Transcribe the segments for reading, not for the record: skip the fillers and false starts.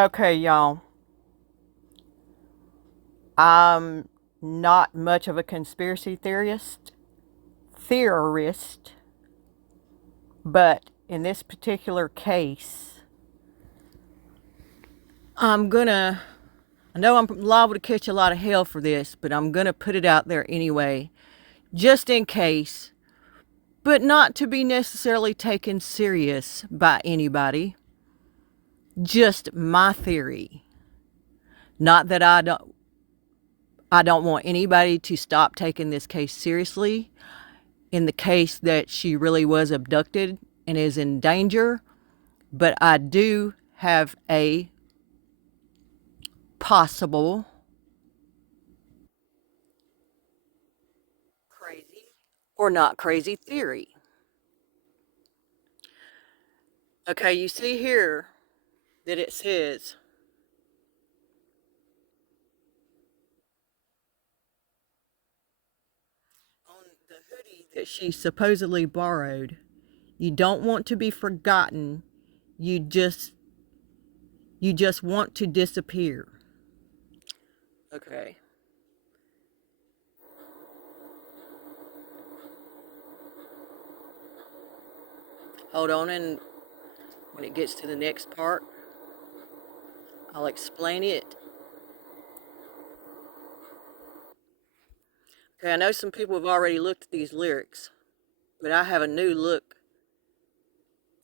Okay, y'all. I'm not much of a conspiracy theorist, but in this particular case, I know I'm liable to catch a lot of hell for this, but I'm gonna put it out there anyway, just in case, but not to be necessarily taken serious by anybody. Just my theory. Not that I don't want anybody to stop taking this case seriously. In the case that she really was abducted and is in danger, but I do have a possible crazy or not crazy theory. Okay, you see here that it says on the hoodie that she supposedly borrowed, you don't want to be forgotten. You just you just want to disappear. Okay. Hold on, and when it gets to the next part, I'll explain it. Okay, I know some people have already looked at these lyrics, but I have a new look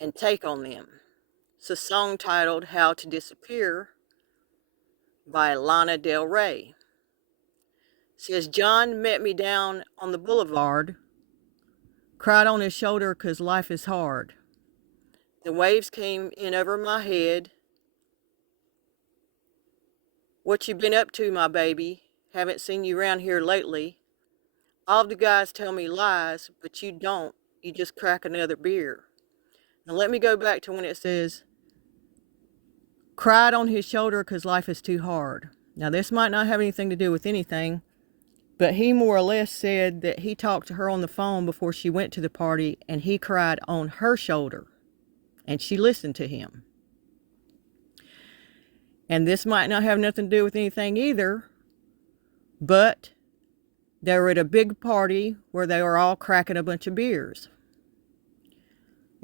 and take on them. It's a song titled How to Disappear by Lana Del Rey. It says, John met me down on the boulevard, cried on his shoulder 'cause life is hard. The waves came in over my head. What you been up to, my baby? Haven't seen you around here lately. All the guys tell me lies, but you don't. You just crack another beer. Now let me go back to when it says, cried on his shoulder 'cause life is too hard. Now this might not have anything to do with anything, but he more or less said that he talked to her on the phone before she went to the party and he cried on her shoulder and she listened to him. And this might not have nothing to do with anything either, but they were at a big party where they were all cracking a bunch of beers.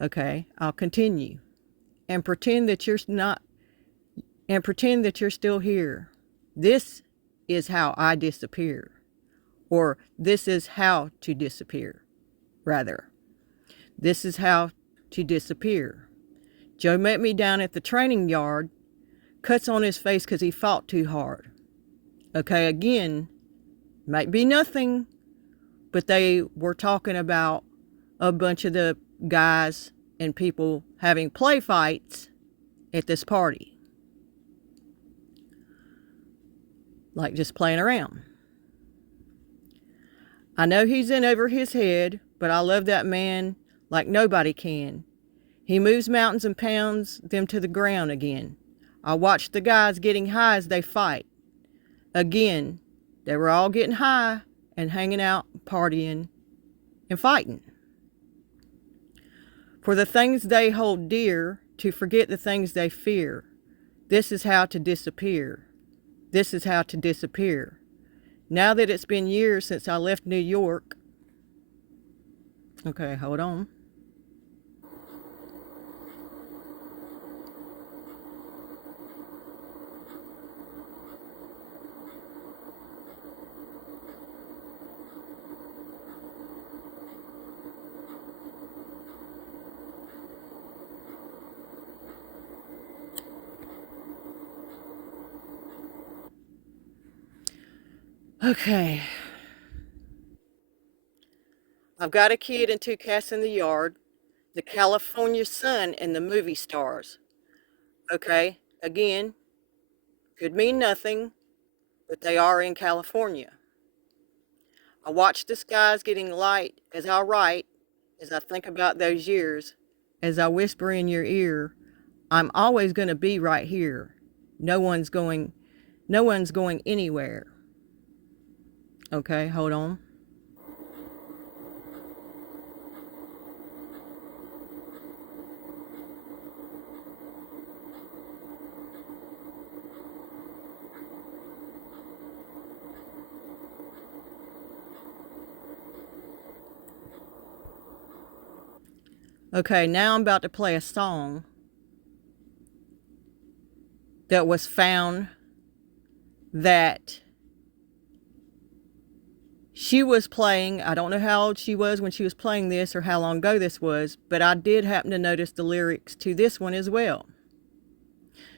Okay, I'll continue. And pretend that you're not, and pretend that you're still here. This is how I disappear. Or this is how to disappear, rather. This is how to disappear. Joe met me down at the training yard, cuts on his face because he fought too hard. Okay, again, might be nothing, but they were talking about a bunch of the guys and people having play fights at this party. Like just playing around. I know he's in over his head, but I love that man like nobody can. He moves mountains and pounds them to the ground again. I watch the guys getting high as they fight. Again, they were all getting high and hanging out, partying, and fighting. For the things they hold dear, to forget the things they fear. This is how to disappear. This is how to disappear. Now that it's been years since I left New York. Okay, hold on. Okay. I've got a kid and two cats in the yard, the California sun and the movie stars. Okay, again, could mean nothing, but they are in California. I watch the skies getting light as I write, as I think about those years, as I whisper in your ear, I'm always going to be right here. No one's going no one's going anywhere. Okay, hold on. Okay, now I'm about to play a song that was found that she was playing. I don't know how old she was when she was playing this or how long ago this was, but I did happen to notice the lyrics to this one as well.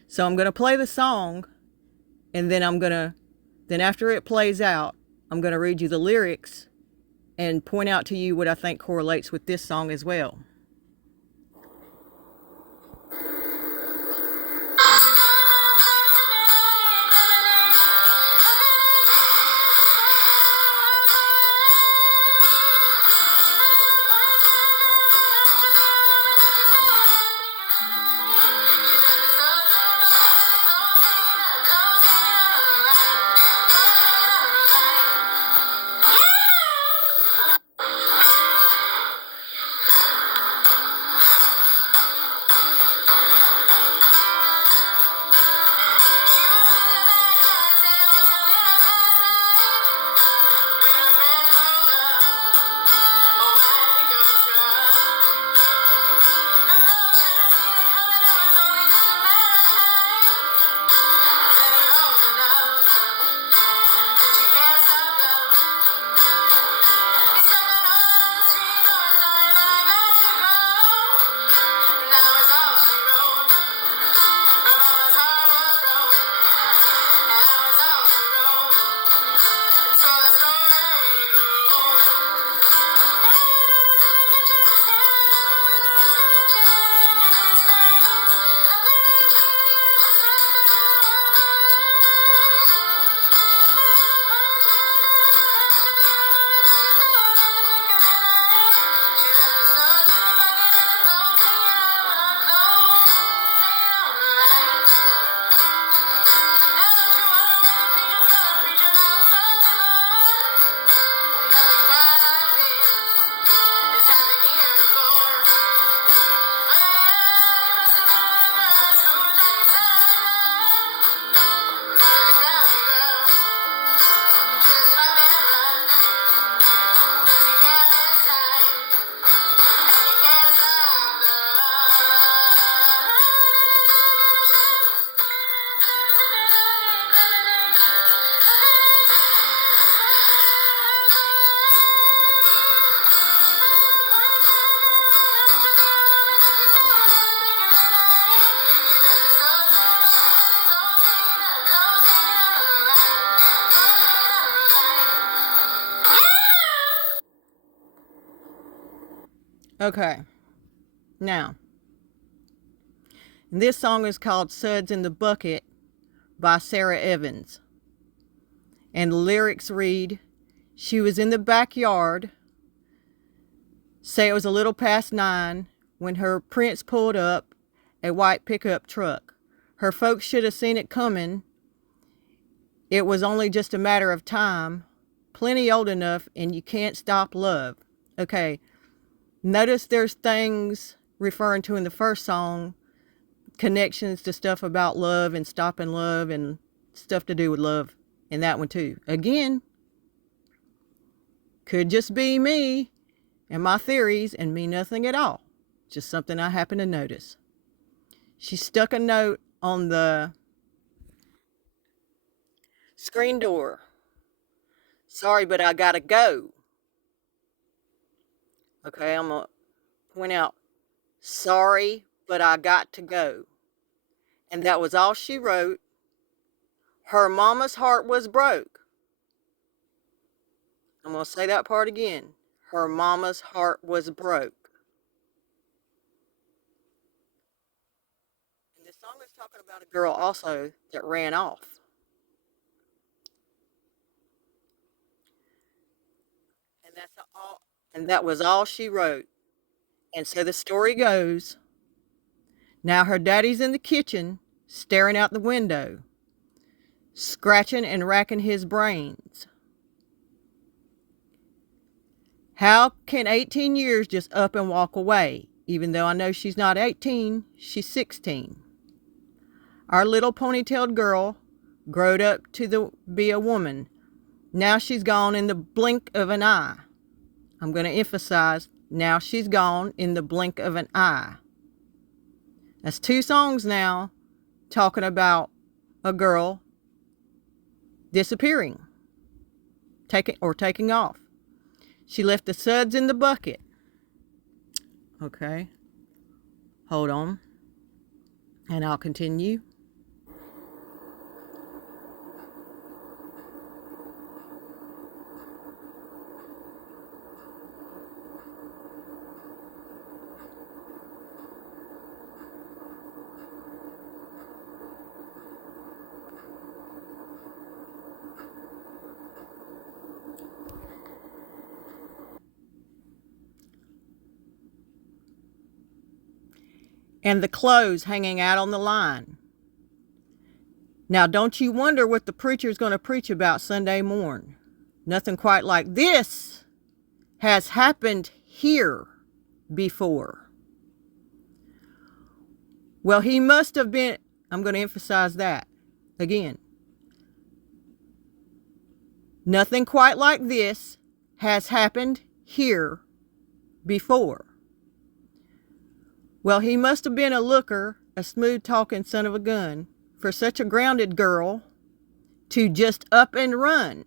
So I'm going to play the song, and then then after it plays out, I'm going to read you the lyrics and point out to you what I think correlates with this song as well. Okay, now, this song is called Suds in the Bucket by Sarah Evans. And the lyrics read, she was in the backyard, say it was a little past 9, when her prince pulled up a white pickup truck. Her folks should have seen it coming. It was only just a matter of time. Plenty old enough, and you can't stop love. Okay, notice there's things referring to in the first song, connections to stuff about love and stopping love and stuff to do with love in that one too. Again, could just be me and my theories and mean nothing at all. Just something I happen to notice. She stuck a note on the screen door. Sorry, but I gotta go. Okay, I'm gonna point out, sorry, but I got to go. And that was all she wrote. Her mama's heart was broke. I'm gonna say that part again. Her mama's heart was broke. And this song is talking about a girl also that ran off. And that was all she wrote. And so the story goes, now her daddy's in the kitchen, staring out the window, scratching and racking his brains. How can 18 years just up and walk away? Even though I know she's not 18, she's 16. Our little ponytailed girl growed up to be a woman. Now she's gone in the blink of an eye. I'm going to emphasize now she's gone in the blink of an eye. That's 2 songs now talking about a girl disappearing, taking off. She left the suds in the bucket. Okay, hold on, and I'll continue. And the clothes hanging out on the line. Now, don't you wonder what the preacher's going to preach about Sunday morn. Nothing quite like this has happened here before. Well, he must have been, I'm going to emphasize that again. Nothing quite like this has happened here before. Well, he must have been a looker, a smooth-talking son of a gun, for such a grounded girl to just up and run.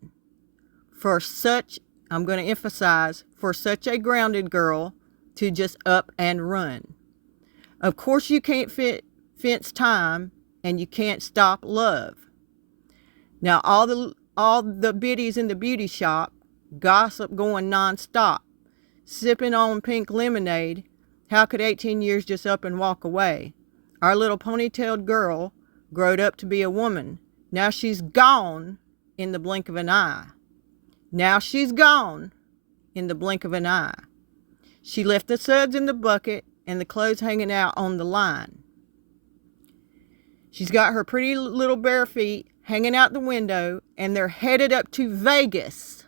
For such, I'm going to emphasize, for such a grounded girl to just up and run. Of course, you can't fence time, and you can't stop love. Now, all the biddies in the beauty shop, gossip going nonstop, sipping on pink lemonade. How could 18 years just up and walk away? Our little ponytailed girl growed up to be a woman. Now she's gone in the blink of an eye. Now she's gone in the blink of an eye. She left the suds in the bucket and the clothes hanging out on the line. She's got her pretty little bare feet hanging out the window, and they're headed up to Vegas.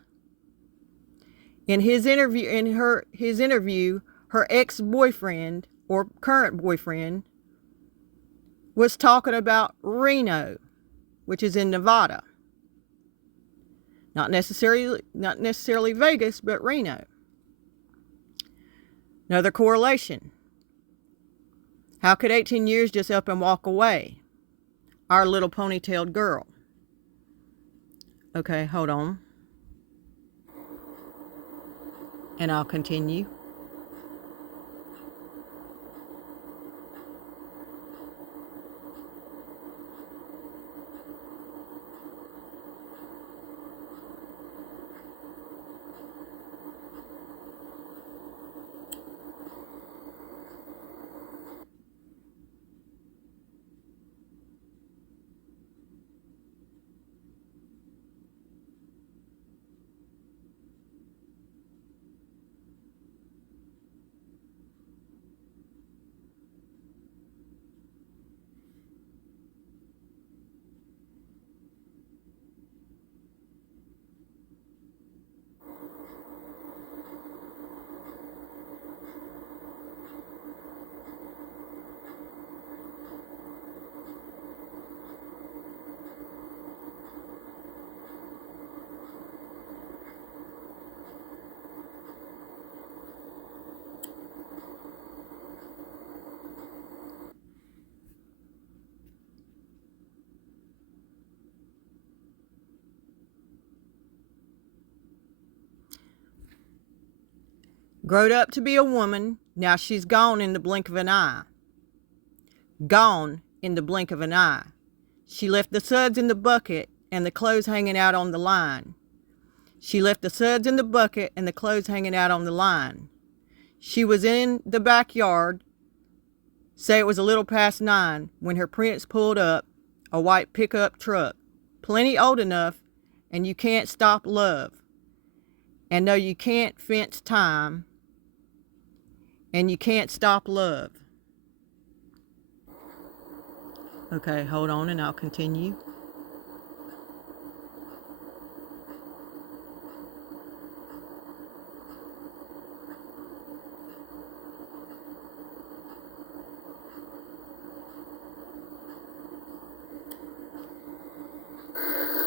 In his interview, her ex-boyfriend or current boyfriend was talking about Reno, which is in Nevada. Not necessarily Vegas, but Reno. Another correlation. How could 18 years just up and walk away? Our little ponytailed girl. Okay, hold on. And I'll continue. Growed up to be a woman, now she's gone in the blink of an eye. Gone in the blink of an eye. She left the suds in the bucket and the clothes hanging out on the line. She left the suds in the bucket and the clothes hanging out on the line. She was in the backyard, say it was a little past 9, when her prince pulled up, a white pickup truck. Plenty old enough, and you can't stop love. And no, you can't fence time, and you can't stop love. Okay, hold on and I'll continue.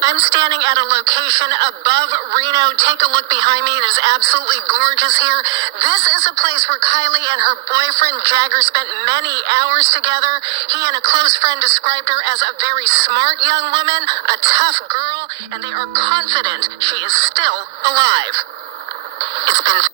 I'm standing at a location above Reno. Take a look behind me. It is absolutely gorgeous here. This is a place where Kiely and her boyfriend Jagger spent many hours together. He and a close friend described her as a very smart young woman, a tough girl, and they are confident she is still alive. It's been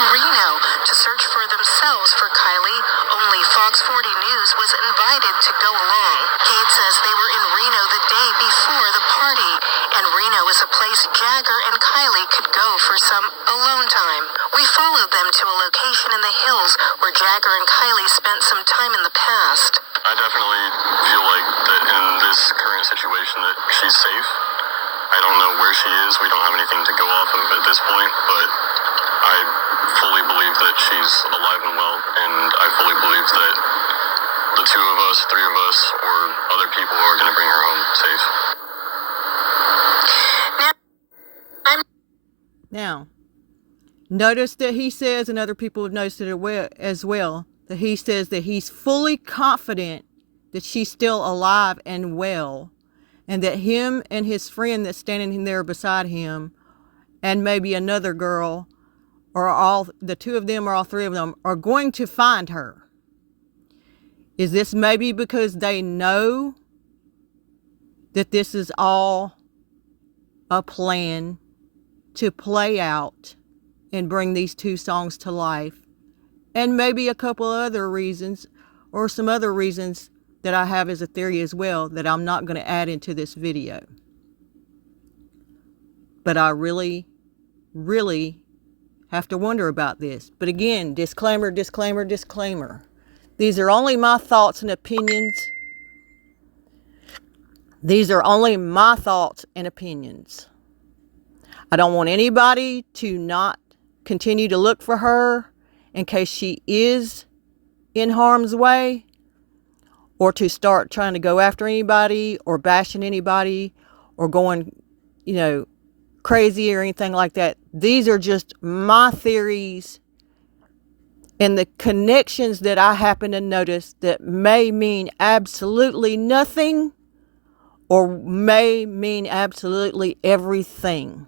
Reno to search for themselves for Kiely. Only Fox 40 News was invited to go along. Kate says they were in Reno the day before the party, and Reno is a place Jagger and Kiely could go for some alone time. We followed them to a location in the hills where Jagger and Kiely spent some time in the past. I definitely feel like that in this current situation that she's safe. I don't know where she is. We don't have anything to go off of at this point, but I fully believe that she's alive and well, and I fully believe that the two of us, three of us, or other people are going to bring her home safe. Now, notice that he says, and other people have noticed it as well, that he says that he's fully confident that she's still alive and well, and that him and his friend that's standing there beside him, and maybe another girl, or all the two of them or all three of them, are going to find her. Is this maybe because they know that this is all a plan to play out and bring these two songs to life? And maybe a couple other reasons, or some other reasons that I have as a theory as well, that I'm not going to add into this video. But I really, really have to wonder about this. But again, disclaimer, disclaimer, disclaimer. These are only my thoughts and opinions. These are only my thoughts and opinions. I don't want anybody to not continue to look for her in case she is in harm's way, or to start trying to go after anybody or bashing anybody or going, crazy or anything like that. These are just my theories and the connections that I happen to notice that may mean absolutely nothing or may mean absolutely everything.